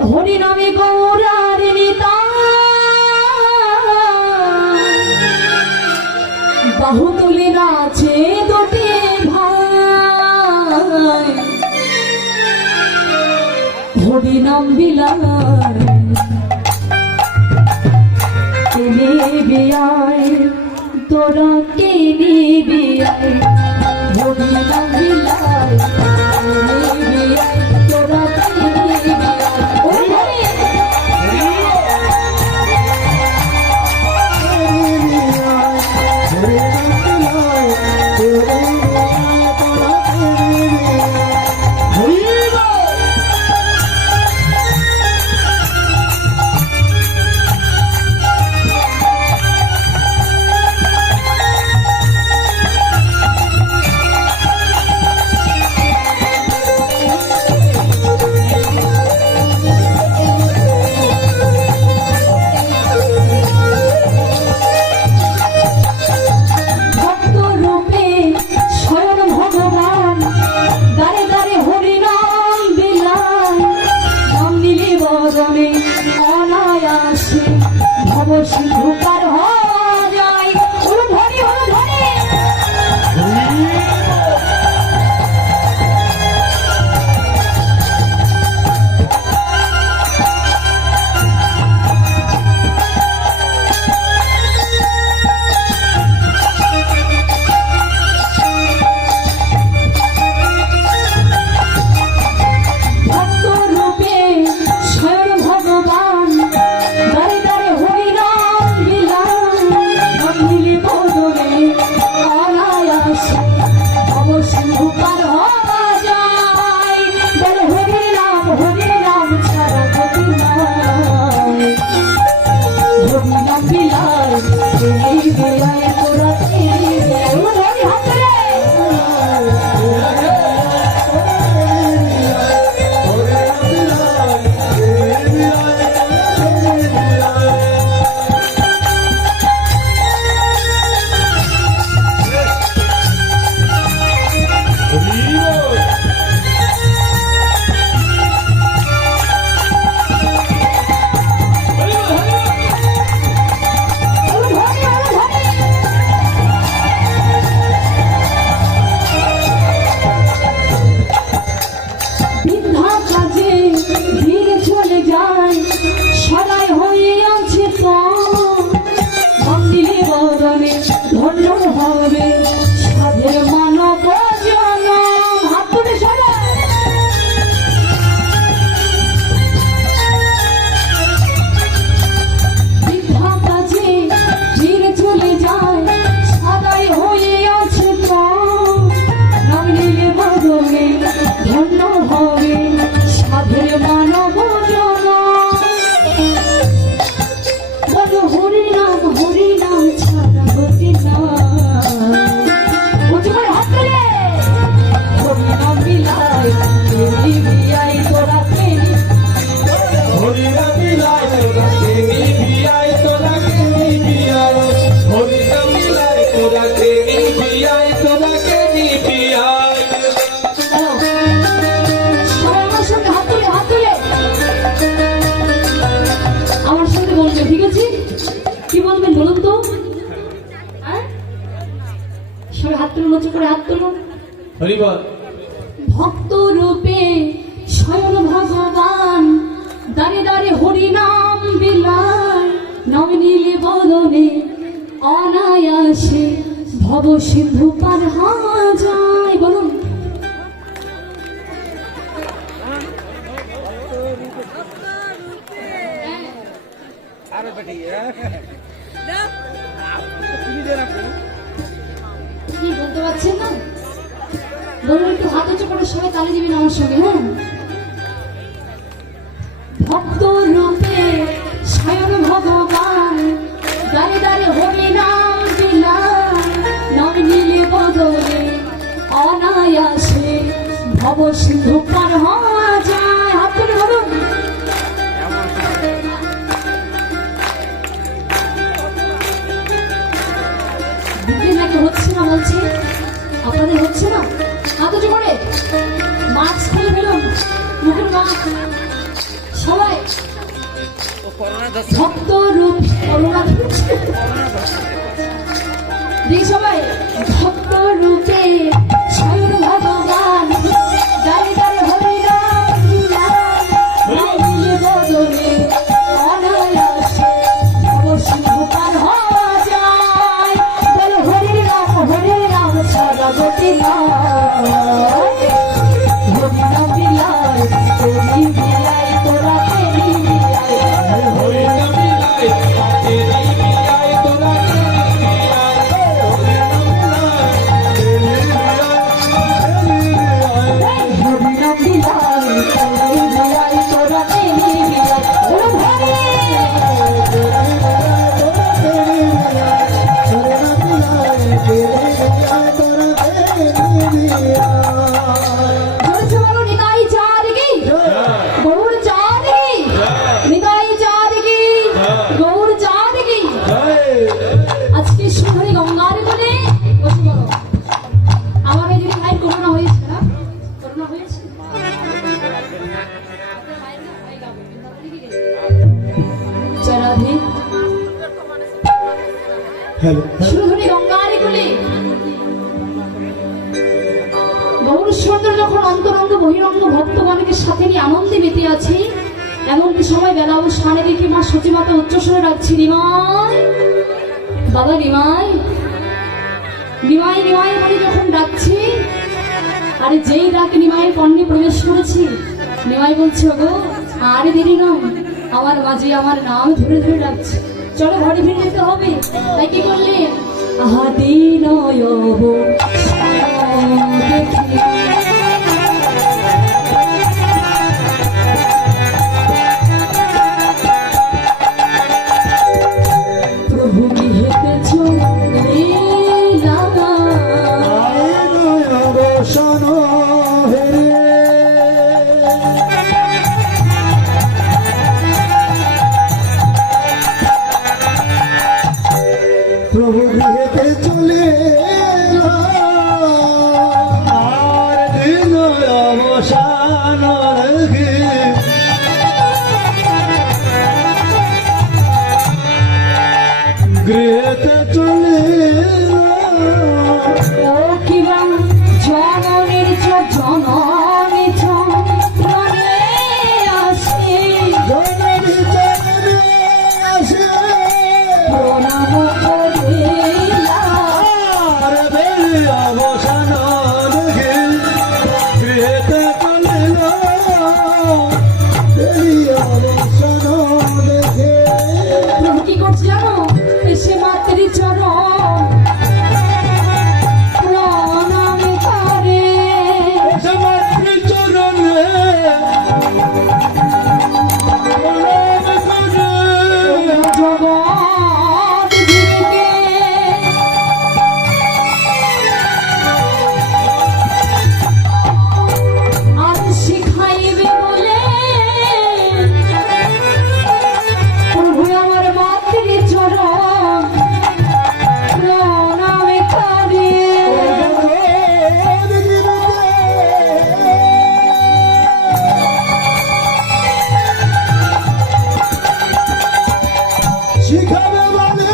হরি নামে গৌরার নিতা বাহু তুলে নাচে দুটি ভাই হরি নাম বিলায় কেনে বিয়ায় তোরা কেনে বিয়ায় হরি নাম বিলায় কেনে বিয়ায় তোরা কেনে ভক্ত রূপে স্বয়ং ভগবান দারে দারে হরি নাম বিলায় নাম নীলে বদনে অনায়াসে ভব সিন্ধু পার হওয়া যায়। বলুন কি বলতে পারছেন না? বলুন একটু হাত উঁচু করে সবাই তালি দিবেন আমার সঙ্গে। হ্যাঁ, ভক্ত রূপে স্বয়ং ভগবান দারে দারে হরি নাম বিলায় নাম নীলে বদলে অনায়াসে ভব সিন্ধু পার হওয়া যায়। হাত তুলে বলুন দিদি নাকি হচ্ছে না বলছে, আপনাদের হচ্ছে না? হাত উঁচু করে মাস্ক খুলে ফেলুন, মুখের মাস্ক সবাই। ভক্ত রূপ করুণা দেখি সবাই ভক্ত রূপে স্বয়ং ভগবান দারিদার হরি রাম বদলে অনায়াসে অবসিংহ পার হওয়া যায় বল হরি রাম ছাড়া গতি হরি নাম বিলায় তুমি বিলায় তোরা তেরি বিলায় হরি নাম বিলায় তেরি বিলায় তোরা আজকে সুধরি গঙ্গার কোলে বসে বলো আমার এই যদি ভাই করোনা হয়েছে না করোনা হয়েছে সুধরি গঙ্গার কোলে গৌর সুন্দর যখন অন্তরঙ্গ বহিরঙ্গ ভক্তগণকে সাথে নিয়ে আনন্দে মেতে আছে এমনকি সময় বেলা সাড়ে দিকে মা সচিমাতা উচ্চস্বরে ডাকছি নিমাই বাবা নিমাই নিমাই নিমাই বলে যখন ডাকছি আরে যেই ডাক নিমাইয়ের কর্ণে প্রবেশ করেছি নিমাই বলছে ওগো আরে দেরি নয় আমার মাঝে আমার নাম ধরে ধরে ডাকছে চলো ঘরে ফিরে যেতে হবে তাই কি করলেন আহাদি নয়ব প্রভু বিহেতে চলে লাগা শোনো হে প্রভু গৃহেতে চলে আর দিন অবসান রেখে গৃহেতে চলে ও কিবা জননের জননে জননে আসে জননী জননী আসে প্রণাম করিলাম আর বেলি অবসান রেখে গৃহেতে চলিল বেলি অবসান রেখে প্রভু কি করছে জানো এসে মাতৃ চরণ প্রণাম করে মাতৃ চরণে প্রণাম করে জগৎ দিকে আজ শিখাইবে বলে প্রভু আমার মাতৃ চরণ প্রণাম করে শিখাবে বলে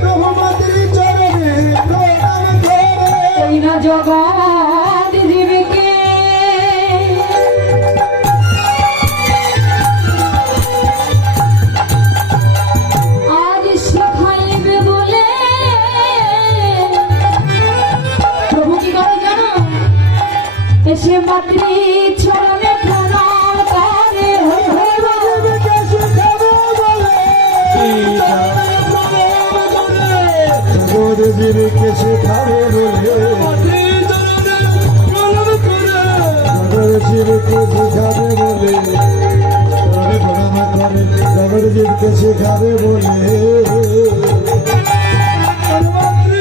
প্রভু মাতৃ চরণে প্রণাম করে ওই না জগৎ জীবকে আজ শিখাইবে বলে প্রভু কি করে জানো এসে মাতৃ চরণে প্রণাম করে হই হই বল। জগৎজীবকে শেখাবে বলে জগৎজীবকে শেখাবে বলে প্রণাম করে জগৎজীবকে শেখাবে বলে প্রণাম করে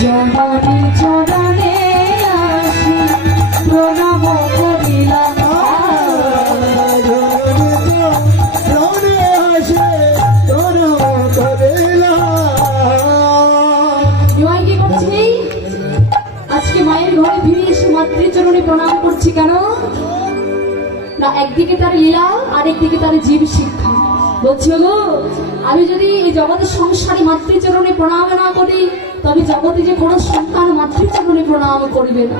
জননী চরণে আসি প্রণাম করিলাম নিমাই কি করছি আজকে মায়ের ঘরে ফিরে এসে মাতৃচরণে প্রণাম করছি কেন না, একদিকে তার লীলা আর একদিকে তার জীব শিক্ষা। বলছি গো, আমি যদি এই জগতের সংসারে মাতৃচরণে প্রণাম না করি, তবে জগতে যে কোনো সন্তান মাতৃচরণে প্রণাম করবে না।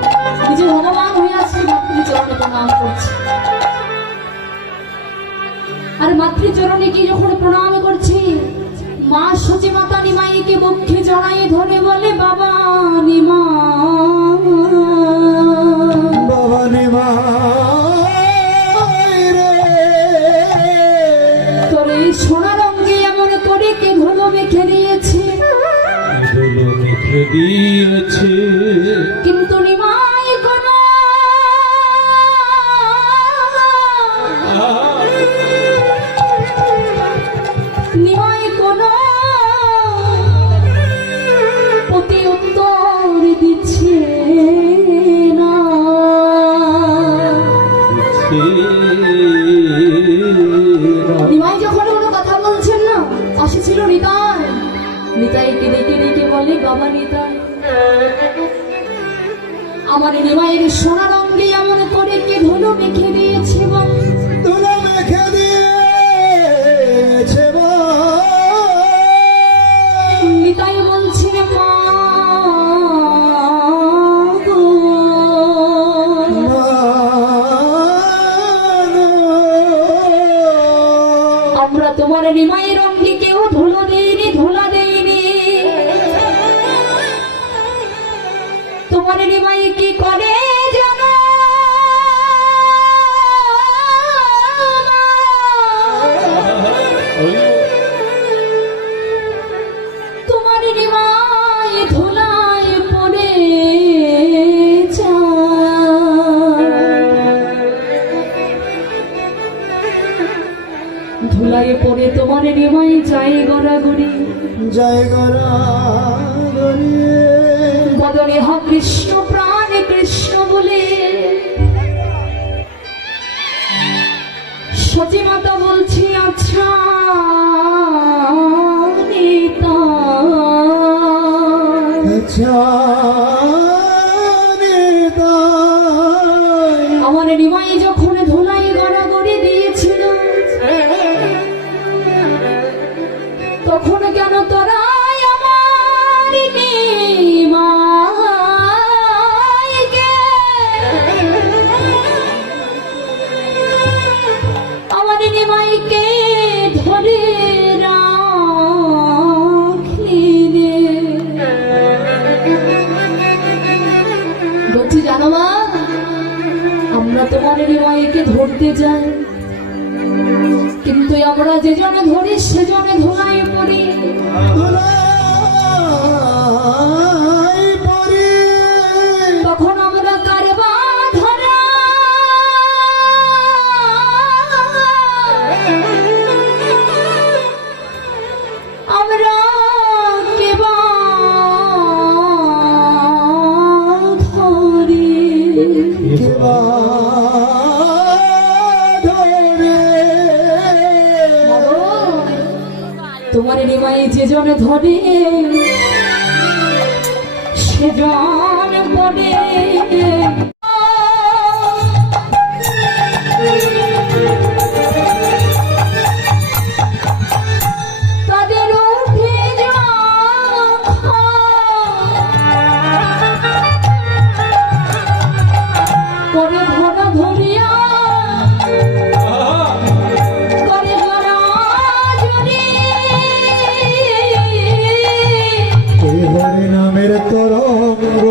নিজে ভগবান হয়ে আসছে, মাতৃচরণে প্রণাম করছে। আর মাতৃচরণে কি যখন প্রণাম করছি, মা সচি মাতা নিমাইকে বক্ষে জড়াই ধরে বলে, বাবা নিমা, বাবা নিমা তোর এই সোনা রঙে এমন করে কে ধুলো মেখে দিয়েছে। ধুলো মেখে দিয়েছে, কিন্তু নিমাই কোনো নিমাই কোনো প্রতি উত্তর দিচ্ছে না। নিমাই যখন কোনো কথা বলছেন না, পাশে ছিল নিতাই। নিতাইকে ডেকে ডেকে বলে, বাবা নিতাই, আমার নিমাইয়ের সোনা রঙে এমন করে কে ধুলো মেখে দিয়েছে বল। ধুলো মেখে দিয়েছে নিতাই বলছে, মা গো, আমরা তোমার নিমাইয়ের রঙে কেউ ধুলো দেয়নি, ধুলা দেয়নি। তোমার নিমাই কি করে জানো? তোমার নিমাই ধুলায় পড়ে ধুলায় পড়ে তোমার নিমাই যাই গড়াগড়ি, জায়গারা বদনে হ কৃষ্ণ প্রাণে কৃষ্ণ বলে। সচি মাতা বলছি, আচ্ছা আমার নিমাই যখন ধুলাই গড়াগড়ি দিয়েছিল, তখন কেন তোরা আমার নিমাইকে আমার নিমাইকে ধরে রাখলি রে। বলছি জানো মা, আমরা তোমার নিমাইকে ধরতে যাই, কিন্তু আমরা যে জনে ধরি সে জনে ধুলাই পড়ি। তখন আমরা কারবা ধরা আমরা কেবা ধরি। তোমার নিমাই যে জনে ধরে সে জন পড়ে। তাদের উঠে করে ধরা ধরিয়া করে ধরা জড়ি হরি নামের তরঙ্গ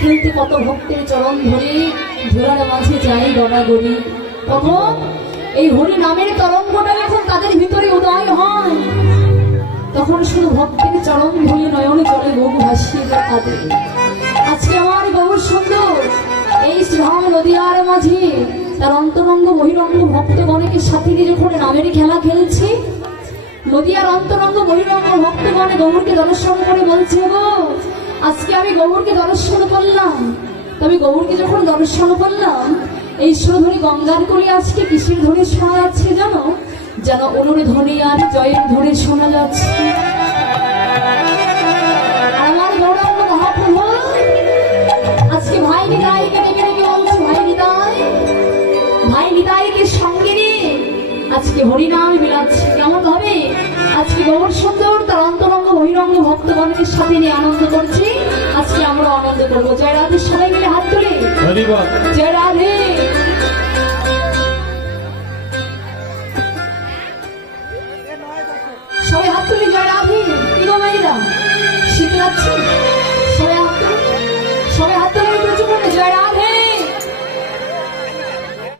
খেলতে কত ভক্তের চরণ ধরে ধরার মাঝে যাই গড়াগড়ি। তখন এই হরি নামের তরঙ্গটা যখন তাদের ভিতরে উদয় হয়, তখন শুধু ভক্তের চরণ ধরে নয়নে জলে বহু ভাসিয়ে তাদের। আজকে আমার বহু সুন্দর এই শ্রীরাম নদীয়ার মাঝে তার অন্তরঙ্গ বহিরঙ্গ ভক্তগণের সাথে নিয়ে যখন নামের খেলা খেলছে, নদীয়ার অন্তরঙ্গ বহিরঙ্গ ভক্তগণে গৌরকে দর্শন করে বলছে, গো আজকে আমি গৌরকে দর্শন করলাম। তবে গৌরকে যখন দর্শন করলাম, এই সুরধ্বনি গঙ্গার করে আজকে কিসের ধ্বনি শোনা যাচ্ছে জানো? যেন অনুর ধ্বনি আর জয়ের ধ্বনি শোনা যাচ্ছে। আর আমার গৌরাঙ্গ মহাপ্রভু আজকে ভাই নিতাইকে ডেকে ডেকে বলছে, ভাই নিতাই, ভাই নিতাইকে সঙ্গে নিয়ে আজকে হরিনাম বিলাচ্ছে। কেমন হবে? আজকে গৌর সুন্দর তার অন্তরঙ্গ বহিরঙ্গ ভক্তগণের সাথে নিয়ে আনন্দ করছি। আজকে আমরা আনন্দ করবো। জয় রাধে, সবাই মিলে হাত তুলে ধন্যবাদ। জয় রাধে। সবাই হাত তুলে জয় রাধে। কি গো মেয়েরা, শীত লাগছে?